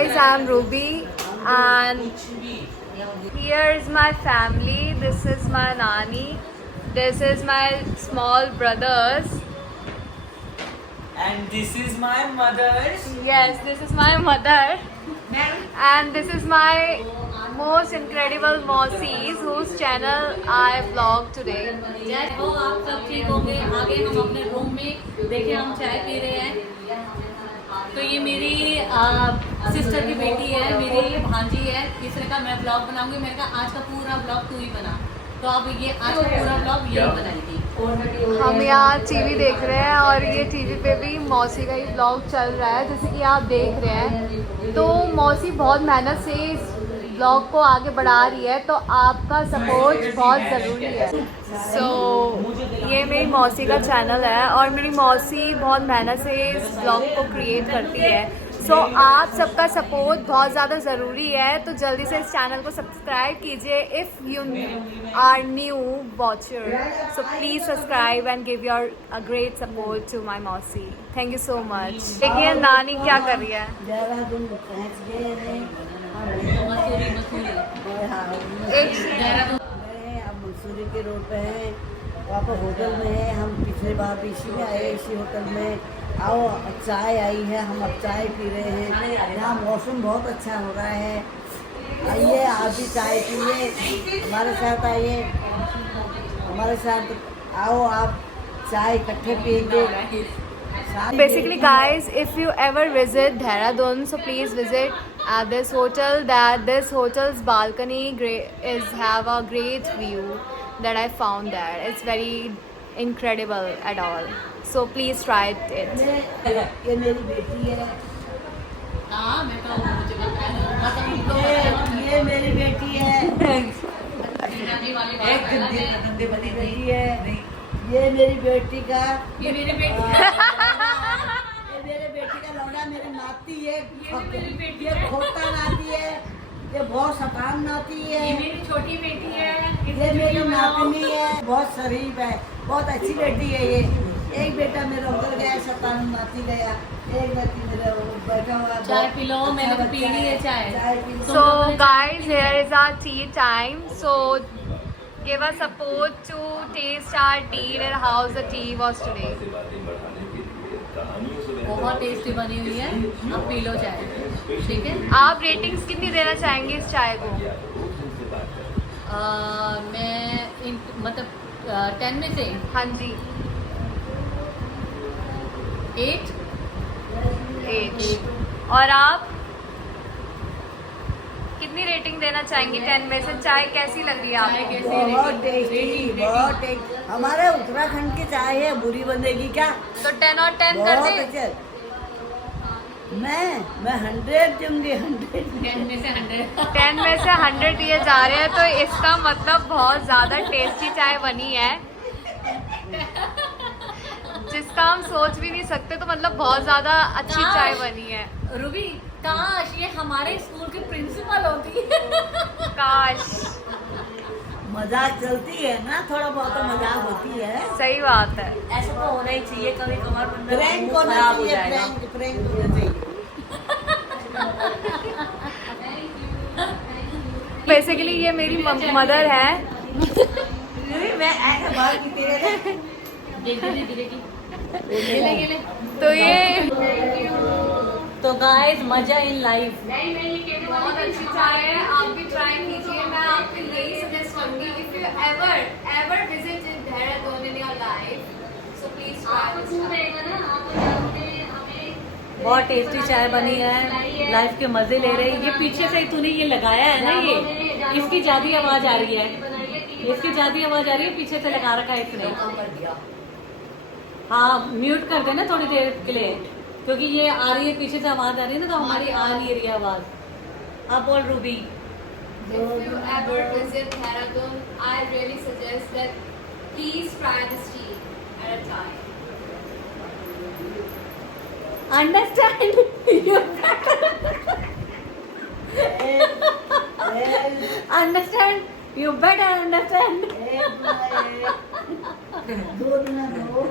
guys, I'm Ruby and here is my family. This is my Nani. This is my small brothers. And this is my mother's. Yes, this is my mother. And this is my most incredible Mausis whose channel I vlog today. जय हो, आप सब ठीक होंगे। आगे हम अपने room में देखिए हम चाय पी रहे हैं। तो ये मेरी सिस्टर की बेटी है, मेरी भांजी है। तीसरे का मैं ब्लॉग बनाऊंगी। मैंने कहा आज का पूरा ब्लॉग तू ही बना, तो अब ये आज का पूरा ब्लॉग यही बनाएगी। हम यहाँ टीवी देख रहे हैं और ये टीवी पे भी मौसी का ही ब्लॉग चल रहा है, जैसे कि आप देख रहे हैं। तो मौसी बहुत मेहनत से इस ब्लॉग को आगे बढ़ा रही है, तो आपका सपोर्ट बहुत ज़रूरी है। ये मेरी मौसी का चैनल है और मेरी मौसी बहुत मेहनत से इस ब्लॉग को क्रिएट करती है। आप सबका सपोर्ट बहुत ज़्यादा ज़रूरी है, तो जल्दी से इस चैनल को सब्सक्राइब कीजिए if you are new watcher. So please subscribe and give your a great support to my mausi. Thank you so much. देखिए नानी क्या कर रही है। मंसूरी के रोड पे हैं, वहाँ पर होटल में है। हम पिछले बार भी इसी में आए, इसी होटल में। आओ, चाय आई है, हम अब चाय पी रहे हैं। यहाँ मौसम बहुत अच्छा हो रहा है। आइए आप भी चाय पीजिए, हमारे साथ आइए, हमारे साथ आओ, आप चाय इकट्ठे पिएंगे। Basically guys, if you ever visit Dehradun, so please visit at this hotel. This hotel's balcony have a great view that I found there. It's very incredible at all. So please try it. ये मेरी बेटी है। हाँ, मैं तो मुझे पता है। ये मेरी बेटी है। गंदे बनी बेटी है। ये मेरी बेटी का, ये मेरी बेटी ये मेरे बेटी का लौड़ा, मेरी नाती है। ये मेरी बेटी ये खोटा नाती है, ये बहुत शैतान नाती है। ये मेरी छोटी बेटी है। ये मेरी नातनी है, बहुत शरीफ है, बहुत अच्छी बेटी है। ये एक बेटा मेरा उधर गया, शैतान नाती गया। एक बेटी मेरा बैठा हुआ। चाय पी लो, मैंने तो पी ली है चाय P low. So guys, here is our tea time. So give us support to taste our tea and how the tea was today. बहुत टेस्टी बनी हुई है। अब पी लो चाय, ठीक है। आप रेटिंग्स कितनी देना चाहेंगे इस चाय को? मैं मतलब 10 में से हाँ जी, 8। और आप कितनी रेटिंग देना चाहेंगे 10 में से? चाय कैसी लग रही है आपको? बहुत टेस्टी, बहुत टेस्टी। हमारे उत्तराखंड की चाय है, बुरी बनेगी क्या? तो 10 और 10 कर बहुत दे। अच्छे। मैं 100 दूंगी, 100। 10 में से 100। 10 में से 100 दिए जा रहे हैं, तो इसका मतलब बहुत ज़्यादा टेस्टी चाय बनी है, जिसका हम सोच भी नहीं सकते। तो मतलब बहुत ज़्यादा अच्छी चाय बनी है। रूबी, काश ये हमारे स्कूल की प्रिंसिपल होती है। काश। मजाक चलती है ना, थोड़ा बहुत तो मजाक होती है। सही बात है। ऐसा तो होना ही चाहिए, कभी कभार बंदा प्रैंक होना खराब हो चाहिए, जाएगा। प्रैंक होना चाहिए। बेसिकली ये मेरी मदर है। मैं ऐसा बात की तेरे तो ये तो गाइस, मजा इन लाइफ। बहुत अच्छी चाय है, आप भी ट्राई कीजिए। मैं आपको यही सजेस्ट करूंगी, if you ever visit in Dehradun in your life, so please try this. बहुत टेस्टी चाय बनी है, लाइफ के मजे ले रहे हैं। ये पीछे से तूने ये लगाया है ना, ये इसकी ज्यादा आवाज आ रही है, इसकी ज्यादा आवाज आ रही है, पीछे से लगा रखा है इसने। हाँ, म्यूट कर देना थोड़ी देर के लिए, क्योंकि ये आ रही है, पीछे से आवाज आ रही है ना, तो हमारी आ नहीं रही है आवाज। आप बोल Ruby. If you ever visit Dehradun, I really suggest that please try this tea at a time. Understand understand, you better understand. दो दुना दो,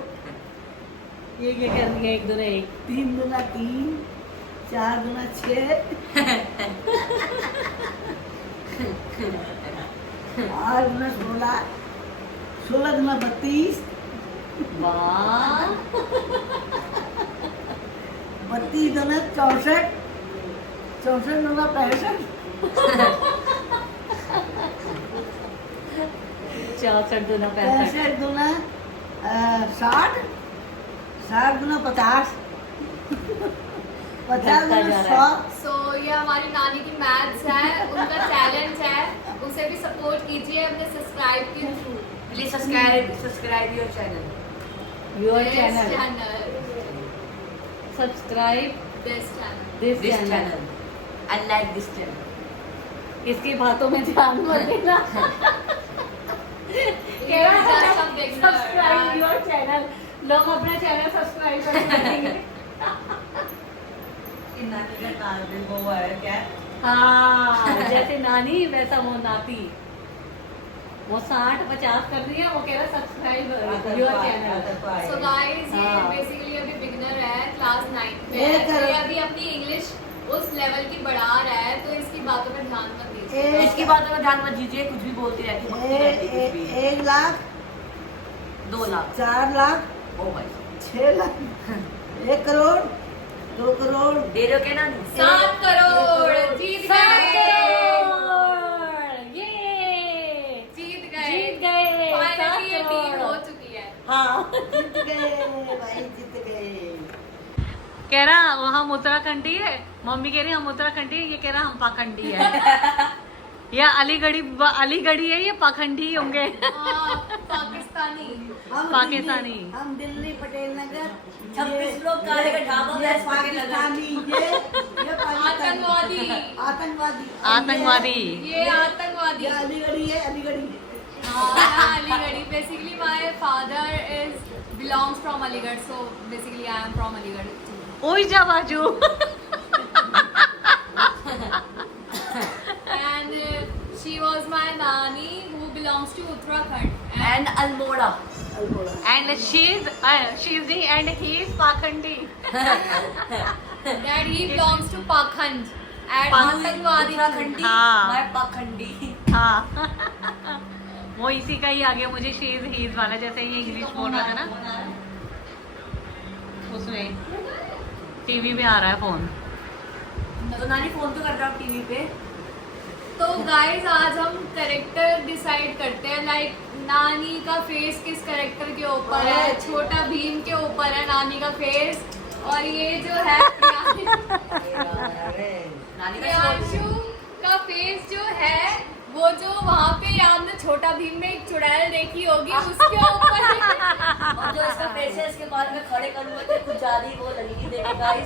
ये क्या कर रही है? 1 2 1 3 दुना 3, 4 दूना 6, 8 दूना 16, 16 दूना 32, वाह 32 दूना 64, 64 दूना 65, 64 दूना 65, 65 दूना 60, 60 दूना 50, 50 दूना 100। सो ये हमारी नानी की मैथ्स है, उनका चैलेंज है, उसे भी सपोर्ट कीजिए अपने सब्सक्राइब के through. Please subscribe your channel. Your This channel channel, subscribe this channel. This This channel. channel. I like this channel. इसकी बातों में ध्यान मत देना। सब्सक्राइब योर चैनल, लोग अपना चैनल सब्सक्राइब कर देंगे। वो है क्या? हाँ, जैसे नानी वैसा वो नाती। वो 60-50 कर रही है, वो कह रहा subscribe your channel. So guys, ये हाँ। बेसिकली अभी बिगनर है, क्लास 9 में ये है, तो कर- ये अभी अपनी इंग्लिश उस लेवल की बढ़ा रहा है, तो इसकी बातों पर ध्यान मत दीजिए। इसकी बातों में ध्यान मत दीजिए, कुछ भी बोलती रहती है, बकती रहती है कुछ भी। 1 लाख, 2 लाख 4 लाख, ओ भाई 6 लाख, 1 करोड़, 2 करोड़, दे रहे हो क्या नानी? 7 करोड़ जीत गए, ये जीत जीत गए, गए। फाइनली ये 7 डील हो करोड़। चुकी है। हाँ, जीत गए भाई, जीत गए। कह रहा वो हम उत्तराखंडी है, मम्मी कह रही हम उत्तराखंडी है, ये कह रहा हम पाखंडी है। या अलीगढ़ी है, ये पाखंडी होंगे। पाकिस्तानी। पाकिस्तानी। हम दिल्ली पटेल नगर 26 लोग काले का ढाबा ये है, पाकिस्तानी। पाकिस्तानी, ये आतंकवादी। आतंकवादी, आतंकवादी। ये आतंकवादी। ये अलीगढ़ी है, अलीगढ़ी। अलीगढ़ी। Basically, my father belongs from Aligarh, so basically I am from Aligarh. ओई जा बाजू। And she was my nani who belongs to Uttarakhand. And Almora. And she's and he is पाखंडी। That he belongs to Pakhand. And आतंकवादी। उत्तराखंडी, हाँ। मैं पाखंडी। हाँ। वो इसी का ही आ गया मुझे शीज हीज वाला, जैसे ये इंग्लिश बोल रहा था ना, उसमें टीवी में आ रहा है फोन। तो नानी फोन तो कर रहा हूँ टीवी पे। तो गाइस आज हम करेक्टर डिसाइड करते हैं, लाइक नानी का फेस किस करेक्टर के ऊपर है। छोटा भीम के ऊपर है नानी का फेस, और ये जो है नानी का प्रियांशु का फेस जो है, वो जो वहाँ पे आपने छोटा भीम में एक चुड़ैल देखी होगी, उसके ऊपर है। और जो इसका फेस है, इसके बाल में खड़े करूंगा तो कुछ ज्यादा ही वो लगेगी, देखिएगा इस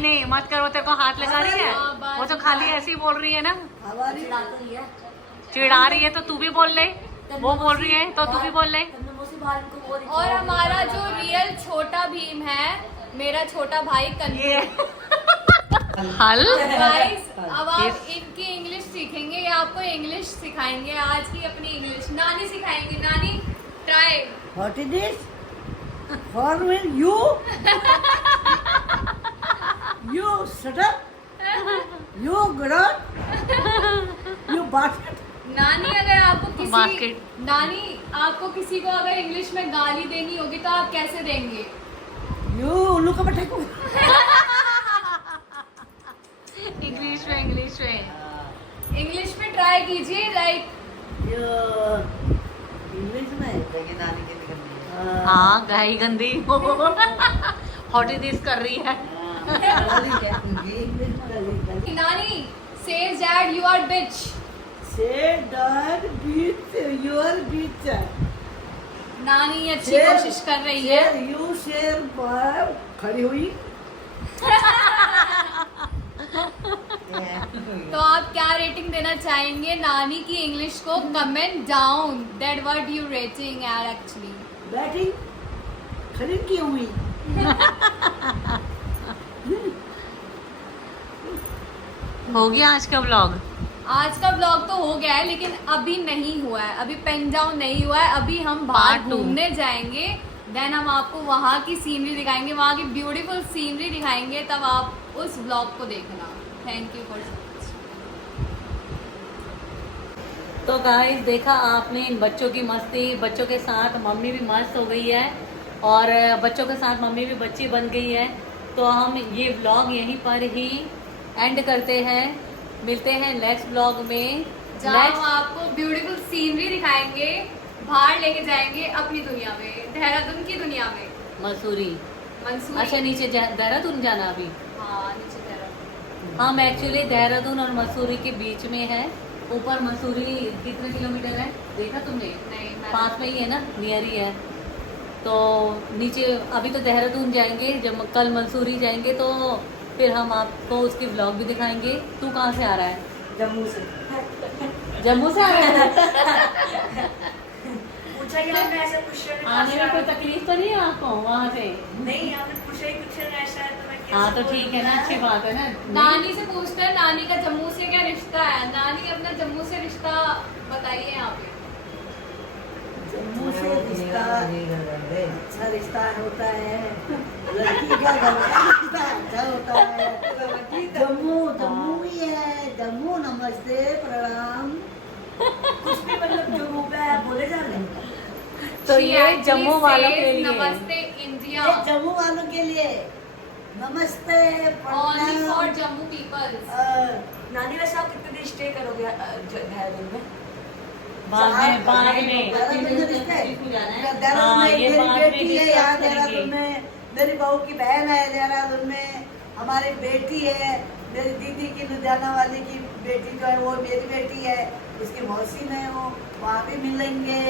नहीं मत करो, तेरे को हाथ लगा रही है। हाँ, बाल वो तो खाली ऐसे ही बोल रही है ना, हमारी चिढ़ा रही है तो तू भी बोल ले, वो बोल रही है तो तू भी बोल ले। और हमारा जो रियल छोटा भीम है, मेरा छोटा भाई कन्नू। हल गाइस अब आप इनकी इंग्लिश सीखेंगे, या आपको इंग्लिश सिखाएंगे। आज की अपनी इंग्लिश नानी सिखाएंगे। नानी try. What is this? For me, you shut up, you grown, you bastard. नानी अगर आपको किसी Basket. नानी आपको किसी को अगर इंग्लिश में गाली देनी होगी तो आप कैसे देंगे? You look up at you. English में इंग्लिश में ट्राई कीजिए, लाइक इंग्लिश में हाँ गाई गंदी हॉट दिस कर रही है। नानी says that you are bitch. Say that bitch, your bitch. नानी अच्छी कोशिश कर रही है। You share पर खड़ी हुई। तो आप क्या रेटिंग देना चाहेंगे नानी की इंग्लिश को? Comment down that what you rating are actually. Batting खड़ी की हुई। हो गया आज का व्लॉग। आज का ब्लॉग तो हो गया है, लेकिन अभी नहीं हुआ है, अभी पेन डाउन नहीं हुआ है। अभी हम बाहर Part two. घूमने जाएंगे, देन हम आपको वहाँ की सीनरी दिखाएंगे, वहाँ की ब्यूटीफुल सीनरी दिखाएंगे, तब आप उस ब्लॉग को देखना। Thank you for. तो गाइस देखा आपने इन बच्चों की मस्ती, बच्चों के साथ मम्मी भी मस्त हो गई है और बच्चों के साथ मम्मी भी बच्ची बन गई है। तो हम ये व्लॉग यहीं पर ही एंड करते हैं, मिलते हैं नेक्स्ट व्लॉग में जहाँ हम आपको ब्यूटीफुल सीनरी दिखाएंगे, बाहर लेके जाएंगे अपनी दुनिया में, देहरादून की दुनिया में। मसूरी। मंसूरी। अच्छा नीचे देहरादून जाना अभी? हाँ नीचे देहरादून। हम एक्चुअली देहरादून और मसूरी के बीच में है। ऊपर मसूरी कितने किलोमीटर है देखा तुमने? नहीं, पास में ही है ना, नियर ही है। तो नीचे अभी तो देहरादून जाएंगे, जब कल मसूरी जाएंगे तो फिर हम आपको उसकी व्लॉग भी दिखाएंगे। तू कहाँ से आ रहा है? जम्मू से। जम्मू से आ रहा है? पूछा ही आपने ऐसा क्वेश्चन। आने में कोई तकलीफ तो नहीं है आपको वहाँ से? नहीं, आपने पूछा ही क्वेश्चन ऐसा है तो मैं कैसे हाँ तो बोलूं? ठीक है ना, अच्छी बात है ना। नानी से पूछते हैं नानी का जम्मू से क्या रिश्ता है। नानी अपना जम्मू से रिश्ता बताइए यहाँ पे। जम्मू से रिश्ता अच्छा रिश्ता होता है, लड़की का घर का रिश्ता अच्छा होता है। जम्मू जम्मू ही है, जम्मू नमस्ते प्रणाम। कुछ भी मतलब जो मुंह पे आया बोले जा रहे हैं। तो She ये actually जम्मू वालों says के लिए। नमस्ते इंडिया। ये जम्मू वालों के लिए नमस्ते ओनली फॉर प्रणाम। जम्मू पीपल्स। नानी वैसे आप कितने दिन स्टे करोगे देहरादून में? बाद में देहरादून में रिश्ते देहरादून हाँ, में ये मेरी बाद में बेटी है, discuss यहाँ करेंगे। देहरादून में मेरी बहू की बहन है, देहरादून में हमारी बेटी है, मेरी दीदी की लुधियाना वाली की बेटी जो है वो मेरी बेटी है, उसकी मौसी में हूँ, वहाँ भी मिलेंगे।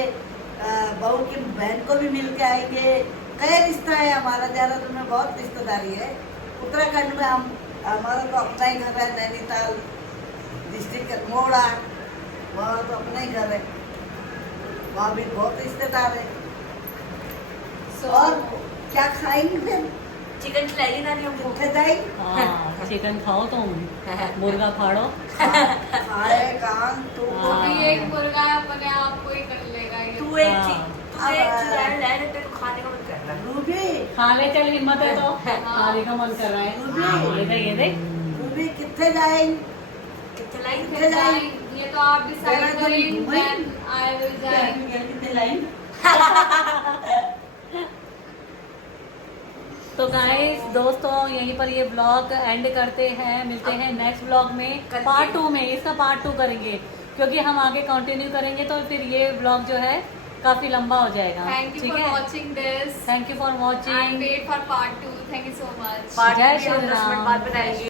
बहू की बहन को भी मिल के आएंगे। कई रिश्ता है हमारा देहरादून में, बहुत रिश्तेदारी है। उत्तराखंड में हमारा तो अपना ही घर है, नैनीताल डिस्ट्रिक्ट अल्मोड़ा, वहाँ तो अपना ही घर है, वहाँ भी बहुत रिश्तेदार है। और क्या खाएंगे फिर? चिकन खिलाएगी नानी हमको? खिलाई हाँ, चिकन खाओ तुम, मुर्गा फाड़ो। खाए कहाँ तो हाँ। अभी एक मुर्गा है अपने आप को ही कर लेगा ये। तू एक हाँ। चीज तुझे एक चीज लाए तेरे को खाने का मन कर रहा है। रूबी खा ले चल, हिम्मत है तो खाने का मन कर रहा है। ये देख ये देख। रूबी कितने जाएंगे? कितने लाइन कितने जाएंगे? ये तो आप डिसाइड देहरादून करें, घूमें? देन आई विल जाएंगे। कितने लाइन? तो गाइस दोस्तों यहीं पर ये ब्लॉग एंड करते हैं, मिलते हैं नेक्स्ट ब्लॉग में पार्ट 2 में। इसका पार्ट 2 करेंगे क्योंकि हम आगे कंटिन्यू करेंगे तो फिर ये ब्लॉग जो है काफी लंबा हो जाएगा। थैंक यू ठीक फॉर है, watching this thank you for and watching. Wait for part 2। थैंक यू सो मच। पार्ट जय में श्री हम 10 मिनट राम। बाद बनाएंगे।